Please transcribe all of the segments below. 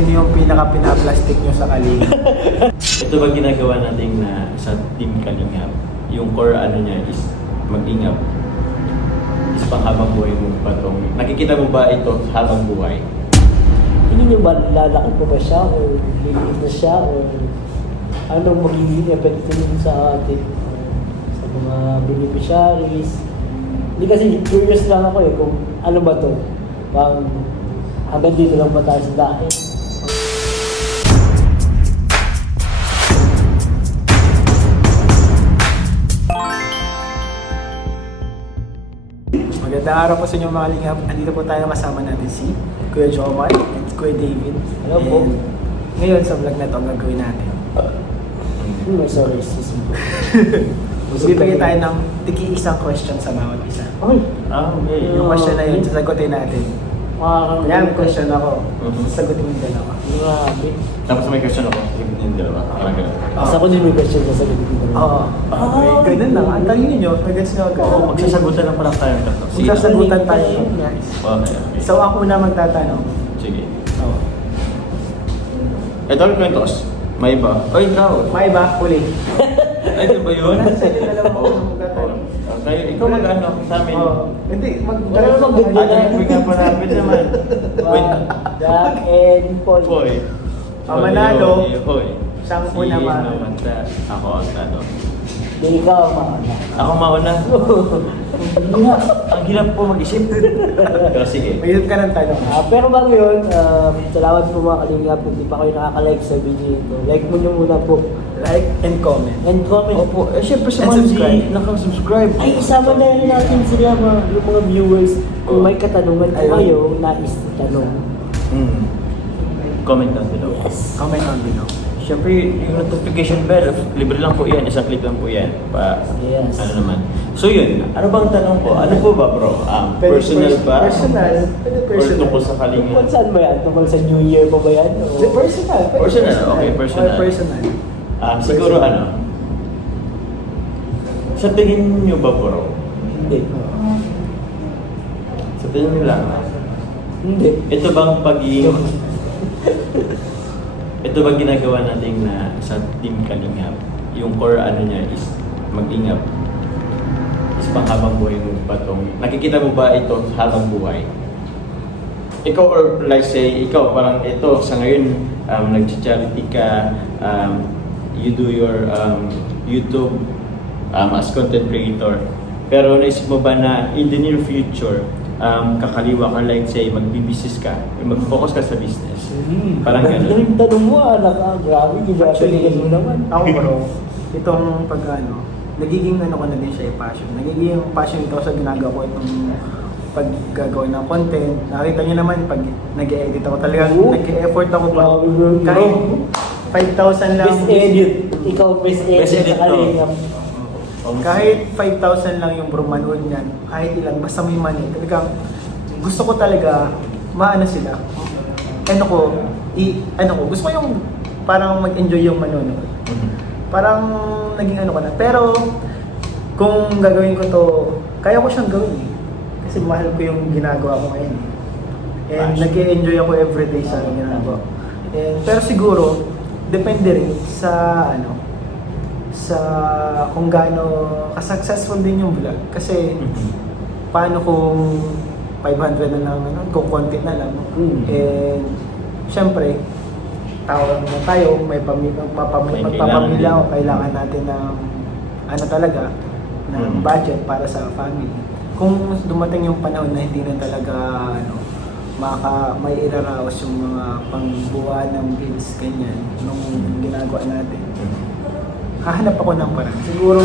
sino yung pinaka-pina-plastic nyo sa Kalingap? Ito ba ginagawa natin na sa Team Kalingap? Yung core ano niya is mag-ingap. Is panghabang buhay mo pa itong... Nakikita mo ba ito habang buhay? Hindi nyo ba lalaki po ba siya o liliit na siya o anong magiging epekto nun sa atin sa mga beneficiaries? Hindi kasi curious lang ako eh kung ano ba to. Hanggang dito lang ba tayo sa dahil? Magandang araw po sa inyo mga Kalingap. Andito po tayo kasama natin si Kuya Jomar at Kuya David. Hello po. And ngayon sa vlog na ito ang gagawin natin. Sorry, excuse me. Bibigyan tayo ng tiki-isang question sa bawat isa. Ay! Okay. Yung question na yun, sasagutin natin. Yan, question ako. Mhm. Sasagutin mo yung dalawa. Grabe. Tapos may question ako. Yung dalawa. Parang ganun. Basta ko din may question sa sagot ko. Oo. Okay, ganun lang. Ang tanongin nyo, mag-gets nyo agad. Oo, magsasagutan lang pala tayo. Sige. Magsasagutan tayo. Guys. Okay. So ako na magtatanong. Sige. Oo. Ito ang kwentos. May iba. O ikaw. May iba? Huli. Ay, ito ba yun? Sa inyo dalawa Oo. ako magtatanong. Kayo, ikaw mag-ano sa amin. Hindi, Pero mag-ganda na. Ano yung pinapalapit naman? Wait. Jack and Paul. Boy. Ang manalo, Hoy. sampu naman. Ako ang tanong. Hindi ikaw mauna. Ako mauna. Hindi nga. Ang hirap po mag-isip. Pero sige. Mayroon ka ng tanong. Pero bago yun, salamat po mga Kalingap. Hindi pa kayo nakaka-like sa video ito. Like mo nyo muna po. Like and comment. And comment. Opo. Siyempre sa And mga subscribe. hindi nakasubscribe. Ay, isama na rin natin sila yung mga viewers. Kung may katanungan po Ayun. kayo, nais tanong. Comment down below. Yes. Comment on below. Siyempre, yung notification bell, libre lang po yan. Isang click lang po yan. Yes. Ano naman. So yun, ano bang tanong ko? Ano po ba bro? Personal ba? Personal. Pwede Or personal. tungkol sa Tungkol Kalingap? saan ba yan? Tungkol sa New Year po ba yan? Hindi, personal. Pwede Personal, okay, personal. Or personal. Siguro ano? Sa tingin nyo ba bro? Hindi. Sa tingin nyo lang? Hindi. Ito bang pagiging... Ito bang ginagawa natin na sa Team Kalingap? Yung core ano niya is mag-ingap. Is panghabang buhay mo ba itong... Nakikita mo ba ito habang buhay? Ikaw or like say, ikaw parang ito sa ngayon, nag-charity ka, you do your YouTube as content creator. Pero naisip mo ba na in the near future, kakaliwa ka like say, mag-business ka, mag-focus ka sa business? Parang Ang gano'n. galing tanong mo, anak. Grabe, Actually, mo naman. ako bro, itong pag-ano, nagiging ano ko na din siya passion. Nagiging passion ito sa ginagawa ko itong paggagawa ng content. Nakita niyo naman pag nag-edit ako talagang Oo. nag-effort ako bro. Grabe, bro. Kahit 5,000 lang. Best edit. Ikaw best edit Best edit sa to. Kalingap. Kahit 5,000 lang yung bro manood niyan, kahit ilan, basta may money. Talagang gusto ko talaga maano sila. Gusto ko yung parang mag-enjoy yung manonood. Parang naging ano ko na. Pero kung gagawin ko to, kaya ko siyang gawin eh. Kasi mahal ko yung ginagawa ko ngayon eh. And Passion. nag-enjoy ako everyday sa ginagawa. Pero siguro, depende rin sa sa kung gaano ka-successful din yung vlog. Kasi paano kung 500 na lang, kung konti na lang. And syempre, tawag na tayo, may magpapamilya ako, kailangan natin ng ano talaga, ng budget para sa family. Kung dumating yung panahon na hindi na talaga may iraraos yung mga pangbuwan ng bills, ganyan, nung ginagawa natin. Hahanap ako ng paraan. Siguro,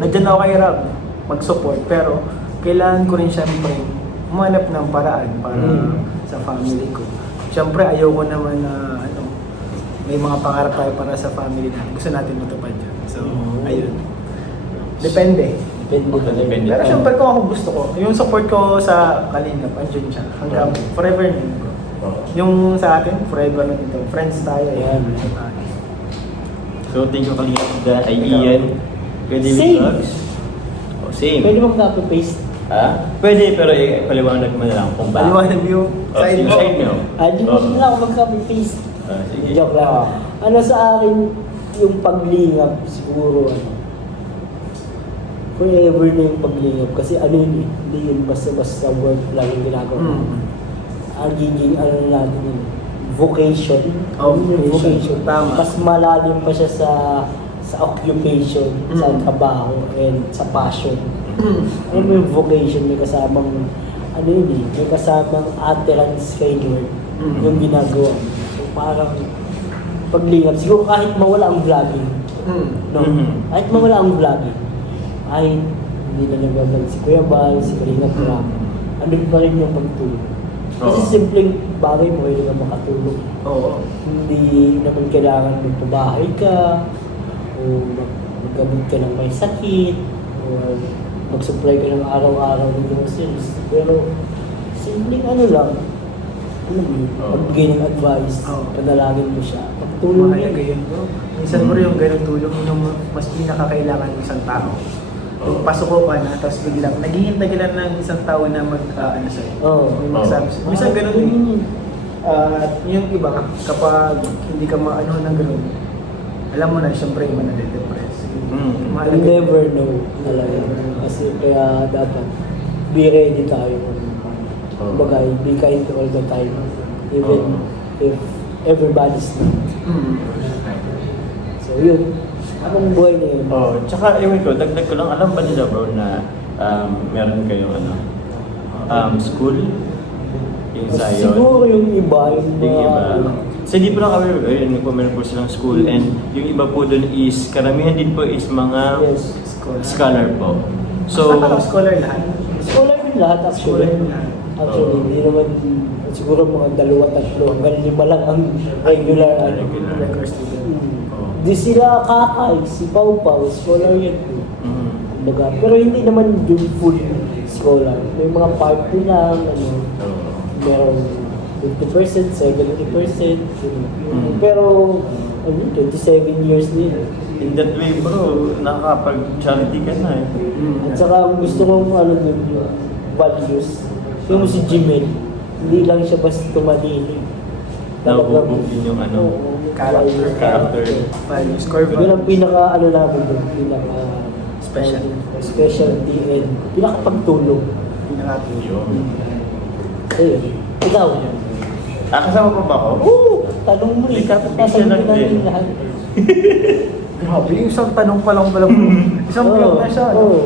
nandiyan ako kay Rob, mag-support, pero kailangan ko rin siyempre umanap ng paraan para sa family ko. Siyempre, ayoko naman na may mga pangarap tayo para sa family natin. Gusto natin matupad yun. So, ayun. Depende. Depende. Pero siyempre kung ako gusto ko, yung support ko sa Kalingap, andyan siya. Hanggang forever na yun. Yung sa atin, forever na dito. Friends tayo. Ayan. So, thank you Kalingap. Ay Ian. Pwede Same. vlogs? Oh, same. Pwede bang copy-paste? Pwede, pero paliwanag mo na lang kung bakit. Paliwanag yung side Yung mo. side mo. Hindi mo sila ako magka-face. Sige. Joke lang. Ano sa akin, yung paglingap siguro, ano, forever na yung paglingap. Kasi ano yun, hindi yun basta-basta work lang yung ginagawa. Agiging ano natin yun, vocation. Oh, Ano yung vocation. Tama. Mas malalim pa siya sa occupation, sa trabaho, and sa passion. Ano mo yung vocation, may kasamang, ano yun eh, may kasamang adherence kay Lord, yung ginagawa. So parang, paglingap, siguro kahit mawala ang vlogging, no? Kahit mawala ang vlogging, kahit hindi na nag-vlog si Kuya Bal, si Kalingap Ram, andun pa rin yung pagtulong. Kasi Oo. simpleng bagay mo kayo na makatulong. Oo. Hindi naman kailangan magpabahay ka, o maggamit ka ng may sakit, o mag-supply ka ng araw-araw ng groceries. Pero, simpleng ano lang, ano mo yun, Oo. magbigay ng advice, Oo. panalangin mo siya, pagtulong Mahalaga yan. yun, bro. Minsan bro, yung ganung tulong yung mas pinakakailangan ng isang tao. Yung pasuko ka na, tapos biglang, naghihintay ka lang ng isang tao na ano sa'yo. Oo. May magsabi sa'yo. Minsan ganun din. Yung iba, kapag hindi ka maano ng ganun, alam mo na, syempre, yung manade-depress. You Mahalaga. never know talaga. Kasi kaya dapat be ready tayo. Kumbaga, be kind all the time. Even if everybody's not. So yun, anong buhay na yun? Tsaka ewan ko, dagdag ko lang, alam ba nila bro na meron kayong school? Yung Zion? Siguro yung iba, yung Yung iba. So hindi po lang kami, ayun, meron po silang school and yung iba po doon is, karamihan din po is mga Yes. scholar po. So, Scholar lahat. Scholar din lahat actually. Scholar din lahat. Actually, hindi naman, siguro mga 2-3 hanggang 5 lang ang regular. Regular student. Di sila kakay, si Pau Pau, scholar yan po. Kumbaga, pero hindi naman yung full scholar. May mga part lang, ano, meron 50%, 70%, pero ano, 27 years din. in that way bro, nakakapag-charity ka na eh. At saka ang gusto kong ano dun, yung values. Yung si Jimel, hindi lang siya basta tumalili. Nahuhubog din yung ano, character. Values, core Yun values. ang pinaka ano namin dun, pinaka Special. specialty and pinaka pagtulong. Yun. Ayun, ikaw. Kasama pa ba ako? Oo, tanong mo eh. Hindi ka- Sasagutin lang natin din. lahat. Grabe, yung isang tanong pa lang pala bro. Isang vlog na siya. no? Oo.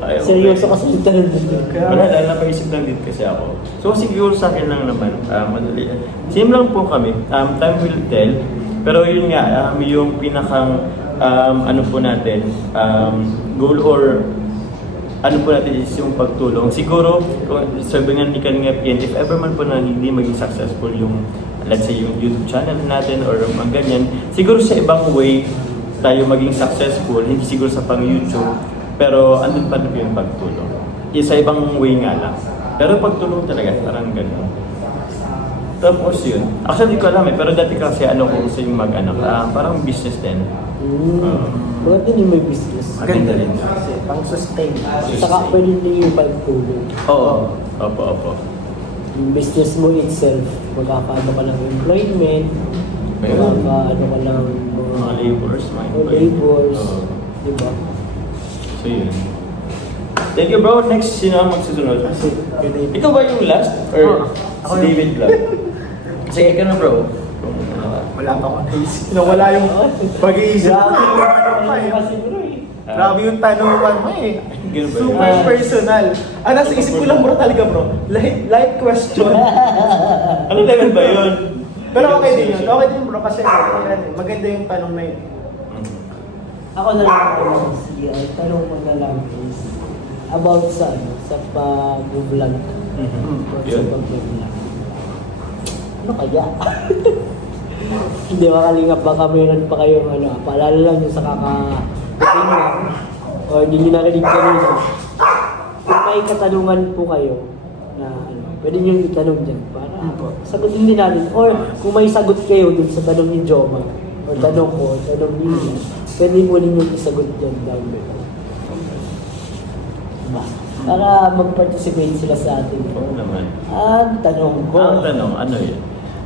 Ay, okay. Seryoso kasi yung tanong mo. Kaya- Wala, napaisip lang din kasi ako. So siguro sa akin lang naman, madali. Same lang po kami. Time will tell. Pero yun nga, yung pinakang ano po natin, goal or ano po natin is yung pagtulong. Siguro, kung sabi nga ni Kalingap Ian, if ever man po na hindi maging successful yung, let's say, yung YouTube channel natin or mga ganyan, siguro sa ibang way tayo maging successful, hindi siguro sa pang-YouTube, pero andun pa rin po yung pagtulong. Sa ibang way nga lang. Pero pagtulong talaga, parang gano'n. Tapos yun. Actually, di ko alam eh, pero dati kasi ano ko gusto yung mag-anak, parang business din. Maganda din may business. Maganda rin. Kasi pang-sustain. Saka pwede din yung pagtulong. Oo. Opo. Yung business mo itself, magkakaano ka ng employment, Meron. magkakaano ka ng Mga laborers, mga mga labors, Oo. diba? So yun. Thank you bro. Next, sino ang magsusunod? Kasi, kay David. Ikaw ba yung last? Or Ako si yung- David Vlog? Sige ka na bro. Kung ano ka. Wala pa akong naisip. Nawala yung pag-iisip. Kasi bro eh. Grabe yung tanungan mo eh. Ganun ba yun? Super personal. Nasa isip ko lang bro talaga bro. Light question. Ano level ba yun? Pero okay din yun. Okay din bro kasi maganda yung tanong na yun. Ako na lang ako sige, ang tanong ko na lang is about sa ano, sa pag-vlog. Sa Yun. pag-vlog. Ano kaya? Hindi makalingap, baka mayroon pa kayong ano, paalala lang yung sa kaka-dating lang. O hindi nyo narinig kanina. Kung may katanungan po kayo na ano, pwede nyo itanong dyan para sagutin din natin. Or kung may sagot kayo dun sa tanong ni Joma, o tanong ko, tanong niya, pwede mo ninyo isagot dyan down below. Diba? para mag-participate sila sa ating Oo naman. Ang tanong ko. Ang tanong, ano yun?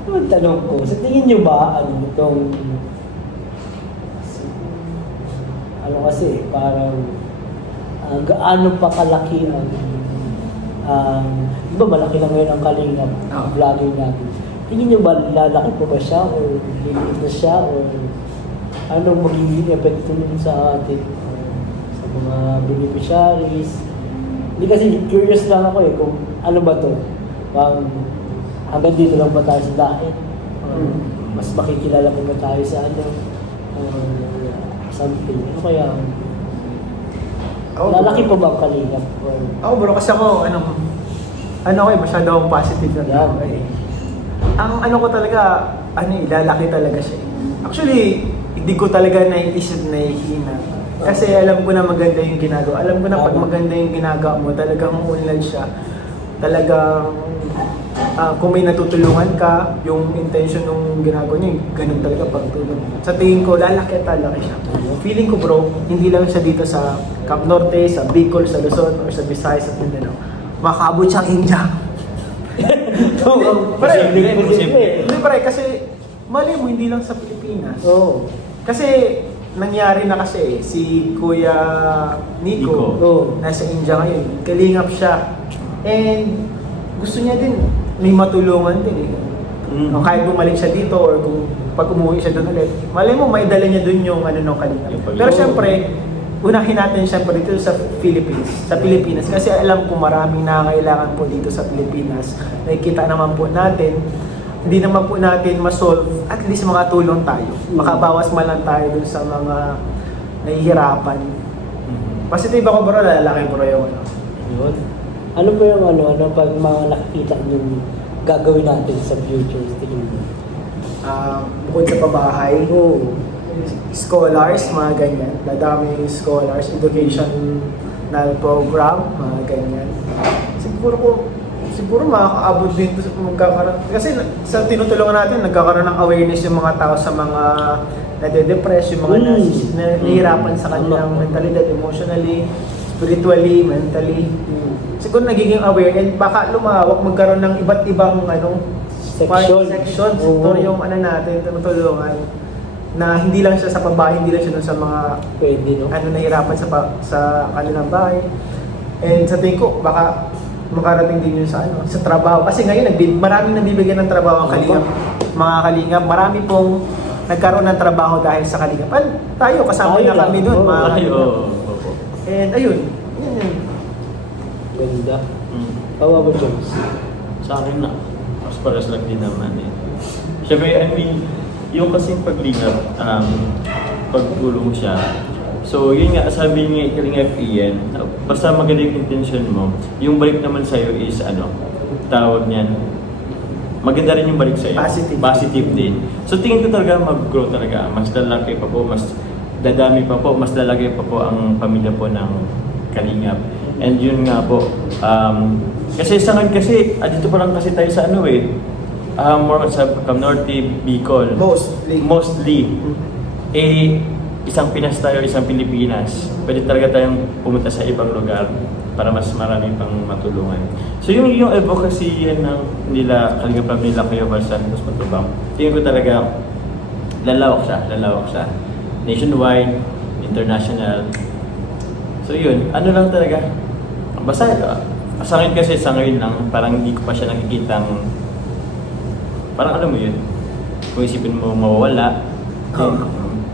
Ang tanong ko, sa tingin nyo ba, itong, kasi, parang, gaano pa kalaki di ba malaki na ngayon ang kalingap, Oo. vlogging natin. Tingin nyo ba, lalaki pa ba siya, o liliit na siya, o anong magiging epekto nun sa atin, sa mga beneficiaries? Hindi kasi curious lang ako kung ano ba to? Hanggang dito lang ba tayo sa dahil? Mas makikilala pa ba tayo sa ano? Something. Ano kaya? Lalaki pa ba ang kalingap? Ako bro, kasi ako, masyado akong positive na tao eh. Ang ko talaga, lalaki talaga siya. Actually, hindi ko talaga naiisip na ihina. Kasi alam ko na maganda yung ginagawa. Alam ko na pag maganda yung ginagawa mo, talagang unlad siya. Talagang, kung may natutulungan ka, yung intention ng ginagawa niya, ganun talaga pagtulong. Sa tingin ko, lalaki at lalaki siya. Feeling ko bro, hindi lang siya dito sa Camp Norte, sa Bicol, sa Luzon, or sa Visayas at Mindanao. Makakabot siyang India. Hindi pare, kasi mali mo, hindi lang sa Pilipinas. Oo. Kasi nangyari na kasi si Kuya Nico, Oo. nasa India ngayon. Kalingap siya. And gusto niya din, may matulungan din eh. Mm. Kahit bumalik siya dito or kung pag umuwi siya doon ulit, malay mo, may dala niya doon yung ng kalingap. Pero syempre, unahin natin syempre dito sa Pilipinas. Kasi alam ko maraming nangangailangan po dito sa Pilipinas. Nakikita naman po natin, hindi naman po natin ma-solve, at least makatulong tayo. Makabawas man lang tayo dun sa mga nahihirapan. Positive ako bro, lalaki bro yung Yun. Ano ba yung pag mga nakikita yung gagawin natin sa future? Tingin mo? Bukod sa pabahay, Oo. scholars, mga ganyan. Dadami yung scholars, education na program, mga ganyan. Siguro makakaabot din sa magkakaroon. Kasi sa tinutulungan natin, nagkakaroon ng awareness yung mga tao sa mga nade-depress, yung mga nahihirapan sa kanilang mentalidad, emotionally, spiritually, mentally. Siguro nagiging aware and baka lumawak, magkaroon ng iba't ibang sections. Ito yung natin, tinutulungan na hindi lang siya sa pabahay, hindi lang siya dun sa mga Pwede, no? nahihirapan sa kanilang bahay. And sa tingin ko, baka makarating din yun sa trabaho. Kasi ngayon, maraming nabibigyan ng trabaho ang kalingap. Mga kalingap, marami pong nagkaroon ng trabaho dahil sa kalingap. Tayo, kasama na kami doon. And ayun, yun. Ganda. Kawa ba, Jones? Sa akin na, as far as lang din naman eh. Siyempre, yung kasing paglingap, pagtulong siya. So, yun nga, sabi niya, Kalingap Ian, basta maganda yung intention mo, yung balik naman sa'yo is, tawag niyan, maganda rin yung balik sa'yo. Positive din. So, tingin ko talaga mag-grow talaga. Mas lalaki pa po, mas dadami pa po, mas lalaki pa po ang pamilya po ng Kalingap. And yun nga po, kasi sa akin kasi, dito pa lang kasi tayo sa more sa Camp Norte, Bicol. Mostly. Isang Pinas tayo, isang Pilipinas. Pwede talaga tayong pumunta sa ibang lugar para mas marami pang matulungan. So yung advocacy ng nila, Kalingap nila Kuya Val Santos Matubang, tingin ko talaga lalawak siya. Nationwide, international. So yun, lang talaga. Basta, sa akin kasi sa ngayon lang, parang hindi ko pa siya nakikitang, parang alam mo yun, kung isipin mo mawawala,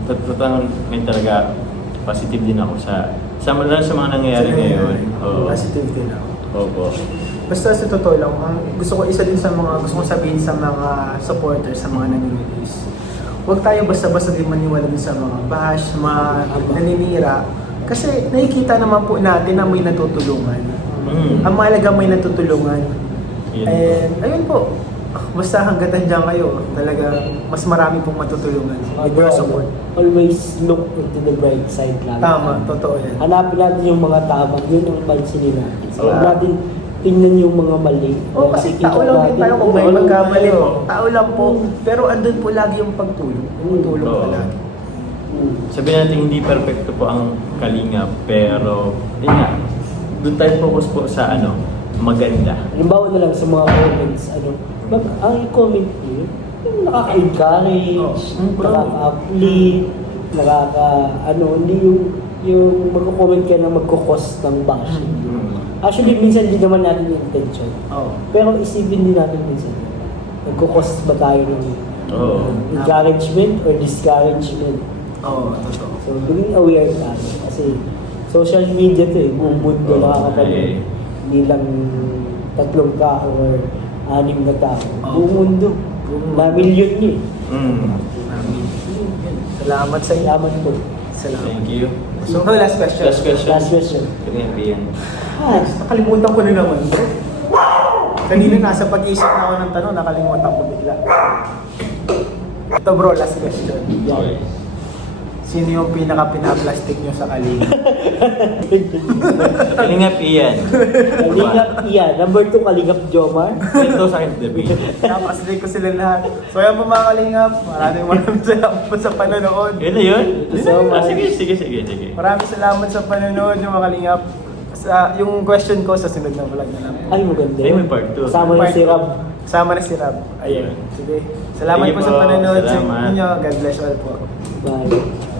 ngayon talaga positive din ako sa mga nangyayari ngayon. Positive din ako. Opo. Basta sa totoo lang, gusto ko sabihin sa mga supporters, sa mga nag-release. Huwag tayo basta-basta din maniwala din sa mga bash, mga naninira. Kasi nakikita naman po natin na may natutulungan. Ang mahalaga may natutulungan. And ayun po, basta hanggat nandiyan kayo, talaga mas marami pong matutulungan. With your support. Always look into the bright side lang. Tama, totoo yan. Hanapin natin yung mga tama, yun ang pansinin natin. So, huwag natin tingnan yung mga mali. Kasi tao lang din tayo kung may magkamali po. Tao lang po, pero andun po lagi yung pagtulong. Tumutulong po lagi. Sabihin natin hindi perfecto po ang Kalingap, pero yun nga, doon tayo focus po sa maganda. Halimbawa na lang sa mga comments, ang comment niyo, yung nakaka-encourage, nakaka-uplift, hindi yung magko-comment ka na magko-cause ng bashing. Actually, minsan hindi naman natin yung intention. Oo. Pero isipin din natin minsan, nagko-cause ba tayo ng encouragement or discouragement? Oo, totoo. So, maging aware tayo. Kasi social media to buong mundo nakakapanood. Hindi lang 3 tao or 6 na tao. Buong mundo. Na milyon niyo Salamat sa inyo. Salamat po. Salamat. Thank you. So, last question. Last question. Last question. Kalinga Pian. Nakalimutan ko na naman, bro. Kanina nasa pag-iisip na ako ng tanong, nakalimutan ko bigla. Ito bro, last question. Okay. Sino yung pinaka-pinaplastic nyo sa Kalinga? Kalinga Pian. Kalingap Ian. Number 2, Kalingap Jomar. Ito sa akin, David. Napasday ko sila lahat. So yan po mga Kalingap, maraming salamat po sa panonood. Yun na yun? So much. Sige. Maraming salamat sa panonood yung mga Kalingap. Yung question ko sa sunod na vlog na lang. Ay, maganda. Ay, may part 2. Kasama yung si Rob. Kasama na si Rob. Ayun. Sige. Salamat Sige po sa po. panonood sa Salamat. inyo. God bless all po. Bye.